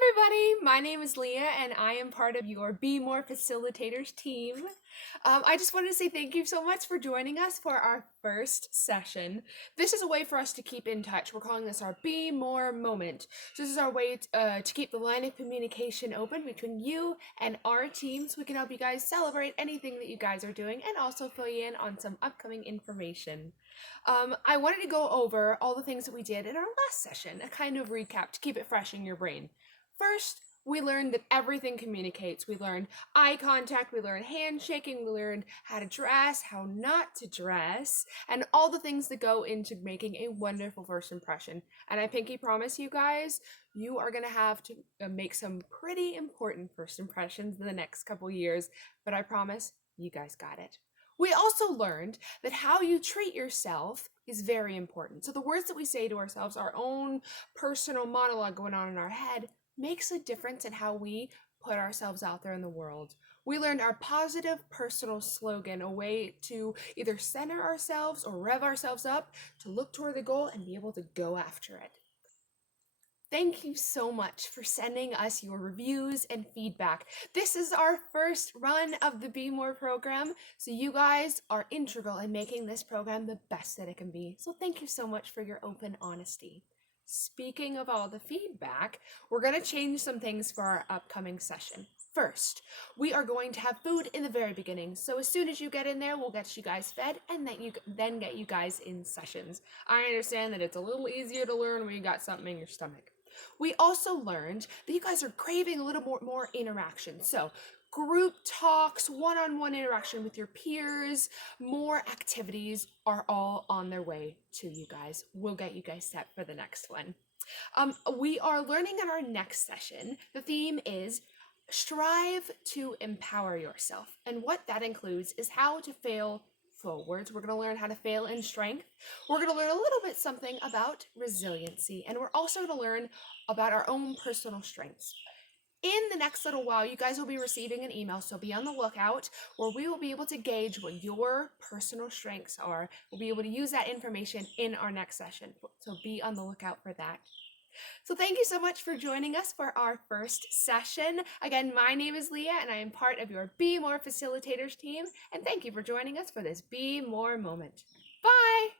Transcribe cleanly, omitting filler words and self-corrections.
everybody, my name is Leah and I am part of your BMore Facilitators team. I just wanted to say thank you so much for joining us for our first session. This is a way for us to keep in touch. We're calling this our BMore Moment. So this is our way to keep the line of communication open between you and our team so we can help you guys celebrate anything that you guys are doing and also fill you in on some upcoming information. I wanted to go over all the things that we did in our last session, a kind of recap to keep it fresh in your brain. First, we learned that everything communicates. We learned eye contact, we learned handshaking, we learned how to dress, how not to dress, and all the things that go into making a wonderful first impression. And I pinky promise you guys, you are going to have to make some pretty important first impressions in the next couple years, but I promise you guys got it. We also learned that how you treat yourself is very important. So the words that we say to ourselves, our own personal monologue going on in our head, makes a difference in how we put ourselves out there in the world. We learned our positive personal slogan, a way to either center ourselves or rev ourselves up to look toward the goal and be able to go after it. Thank you so much for sending us your reviews and feedback. This is our first run of the BMore program, so you guys are integral in making this program the best that it can be. So thank you so much for your open honesty. Speaking of all the feedback, we're going to change some things for our upcoming session. First, we are going to have food in the very beginning. So as soon as you get in there, we'll get you guys fed and then get you guys in sessions. I understand that it's a little easier to learn when you got something in your stomach. We also learned that you guys are craving a little more interaction. So group talks, one-on-one interaction with your peers, more activities are all on their way to you guys. We'll get you guys set for the next one. We are learning in our next session. The theme is strive to empower yourself. And what that includes is how to fail forwards. We're going to learn how to fail in strength. We're going to learn a little bit something about resiliency. And we're also going to learn about our own personal strengths. In the next little while, you guys will be receiving an email, so be on the lookout, where we will be able to gauge what your personal strengths are. We'll be able to use that information in our next session, so be on the lookout for that. So thank you so much for joining us for our first session. Again, my name is Leah, and I am part of your BMore Facilitators team, and thank you for joining us for this BMore Moment. Bye!